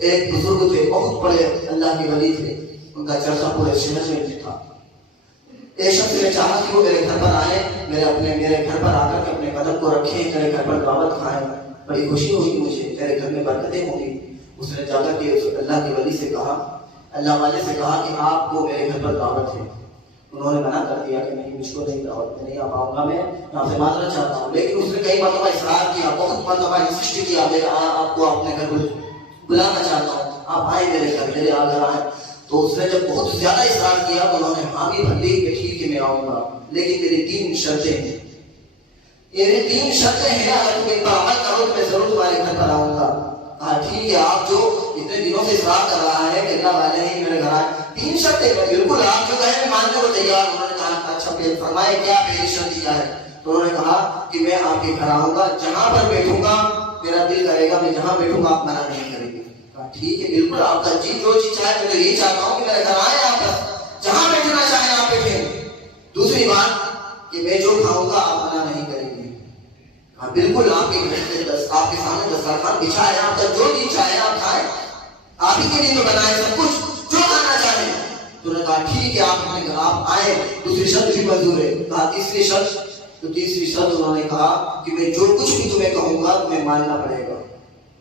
ایک بزرگ تھے، بہت بڑے اللہ کے ولی تھے، ان کا چرچا پورے شہر میں تھا۔ ایک شخص نے چاہا کہ وہ میرے گھر پر آئے، میرے گھر پر آ کر کے اپنے قدم کو رکھیں، میرے گھر پر دعوت کھائیں، بڑی خوشی ہوئی مجھے، میرے گھر میں برکتیں ہوں گی۔ اس نے جا کر کے اللہ کے ولی سے کہا، اللہ والے سے کہا کہ آپ کو میرے گھر پر دعوت ہے۔ انہوں نے منع کر دیا کہ نہیں، مجھ کو نہیں دعوت، میں نہیں آ پاؤں گا، میں آپ سے معذرت چاہتا ہوں۔ لیکن اس نے کئی مرتبہ اصرار کیا، بہت مرتبہ انسسٹ کیا، میں آپ کو اپنے گھر بلانا چاہتا ہوں، آپ آئے میرے گھر، میرے آگے آئے۔ تو اس نے جب بہت زیادہ اصرار کیا تو انہوں نے ہاں بھی بھر لی کہ ٹھیک ہے میں آؤں گا، لیکن میری 3 شرطیں ہیں، میری 3 شرطیں ہیں، اگر تم ان پر عمل کرو تو میں ضرور تمہارے گھر پر آؤں گا۔ ہاں ٹھیک ہے، آپ جو اتنے دنوں سے اصرار کر رہا ہے کہ اللہ والے ہیں میرے گھر آئے، 3 شرطیں بالکل آپ جو کہیں میں ماننے کو تیار۔ انہوں نے کہا اچھا پھر فرمائے کیا پہلی شرط کیا ہے؟ تو انہوں نے کہا کہ میں آپ کے گھر آؤں گا، جہاں پر بیٹھوں گا میرا دل کرے گا میں جہاں بیٹھوں گا آپ منع نہیں کریں گے۔ کہا ٹھیک ہے، بالکل آپ کا جی جو چیز چاہے، میں تو یہی چاہتا ہوں کہ میرے گھر آئے آپ، جہاں بیٹھنا چاہیں آپ بیٹھیں۔ دوسری بات کہ میں جو کھاؤں گا آپ منع نہیں کریں گے۔ ہاں بالکل، آپ کے آپ کے سامنے دسترخوان بچھا ہے، آپ کا جو جی چاہے آپ کھائیں، آپ ہی کے لیے تو بنائے سب کچھ، جو کھانا چاہیں۔ تو نے کہا ٹھیک ہے، آپ آئے۔ دوسری شرط بھی منظور ہے۔ کہا تیسری شرط؟ تو تیسری شرط انہوں نے کہا کہ میں جو کچھ بھی تمہیں کہوں گا تمہیں ماننا پڑے گا۔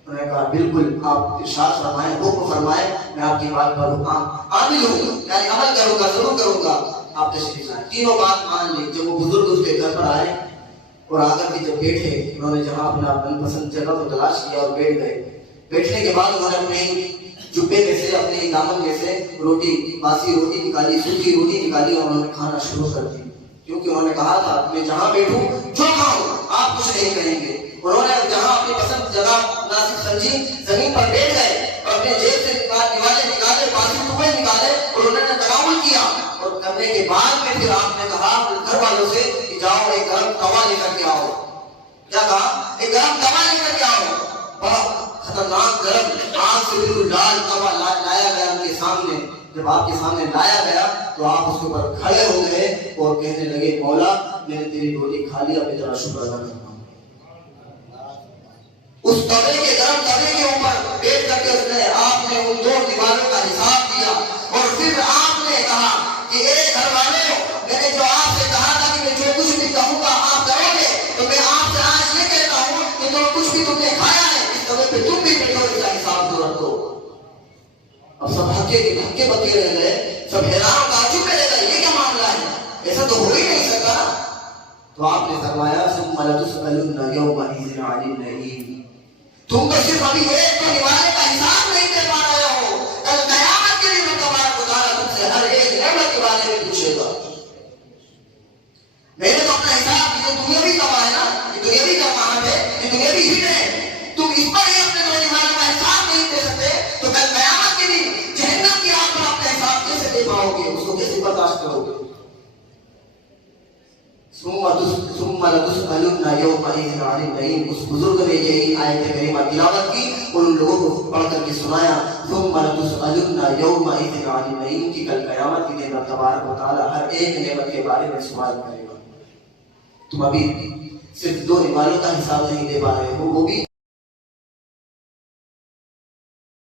انہوں نے کہا بالکل، آپ ارشاد فرمائیں، حکم فرمائیں، میں آپ کی بات پر عامل ہوں گا، یعنی عمل کروں گا، ضرور کروں گا۔ آپ تشریف لائیں، تینوں بات مان لی۔ جب وہ بزرگ اس کے گھر پر آئے اور آ کر کے جب بیٹھے، انہوں نے جہاں اپنا من پسند جگہ کو تلاش کیا اور بیٹھ گئے۔ بیٹھنے کے بعد انہوں نے اپنے جبے میں سے، اپنے دامن میں سے روٹی، باسی روٹی نکالی، سوکھی روٹی نکالی اور انہوں نے کھانا شروع کر دی، کیونکہ انہوں نے کہا تھا میں جہاں بیٹھوں جو کھاؤں آپ کچھ نہیں کہیں گے۔ انہوں نے جہاں اپنی پسند جگہ مناسب سمجھی زمین پر بیٹھ گئے اور اپنے جیب سے نکالے، باسی ٹکڑے نکالے اور انہوں نے تناول کیا۔ اور کرنے کے بعد میں پھر آپ نے کہا گھر والوں سے کہ جاؤ ایک گرم توا لے کر کے آؤ۔ کیا کہا؟ ایک گرم توا لے کر کے آؤ۔ بڑا خطرناک گرم، آگ سے بالکل لال توا لایا گیا ان کے سامنے۔ جب آپ کے سامنے لایا گیا تو آپ اس کے اوپر کھڑے ہو گئے اور کہنے لگے مولا میں نے تیری روٹی کھا لی، اب تیرا شکر ادا کرتا ہوں۔ اس توے کے گرم توے کے اوپر بیٹھ کر کے اس نے آپ نے ان 2 دیواروں کا حساب دیا اور پھر آپ نے کہا کہ اے گھر والوں، میں نے جو آپ سے کہا تھا کہ میں جو کچھ بھی کہوں گا آپ کرو گے، تو میں آپ سے آج یہ کہتا ہوں کہ جو کچھ بھی تم نے کھایا ہے اس توے پہ تم بھی بیٹھو، اس کا حساب تو رکھو۔ اب سب ہکے بکے رہ گئے، سب حیران و تعجب میں رہ گئے، یہ کیا معاملہ ہے، ایسا تو ہو ہی نہیں سکتا۔ تو آپ نے فرمایا ثم لتسألن یومئذ عن النعیم، تم تو صرف ابھی ایک تو نوالے کا حساب نہیں دے پا رہے ہو، کل قیامت کے دن تبارک و تعالیٰ تم سے ہر ایک نعمت کے بارے میں پوچھے گا۔ میں نے تو اپنا حساب دیا، تمہیں بھی تباہ ہے نا، یہ دنیا بھی کا کام ہے، یہ دنیا بھی ہٹ ہے، تم اس پر ہی اپنے دو نوالے کا حساب نہیں دے سکتے تو کل قیامت کے دن جہنم کی آگ پر اپنا حساب کیسے دے پاؤ گے، اس کو کیسے برداشت کرو گے؟ ثم لتسألن یومئذ عن النعیم، اس بزرگ نے یہی آیت کریمہ تلاوت کی اور ان لوگوں کو پڑھ کر کے سنایا، ثم لتسألن یومئذ عن النعیم، کی کل قیامت کے دن تبارک و تعالیٰ ہر ایک نعمت کے بارے میں سوال کرے گا۔ تم ابھی صرف 2 نعمتوں کا حساب نہیں دے پا رہے ہو، وہ بھی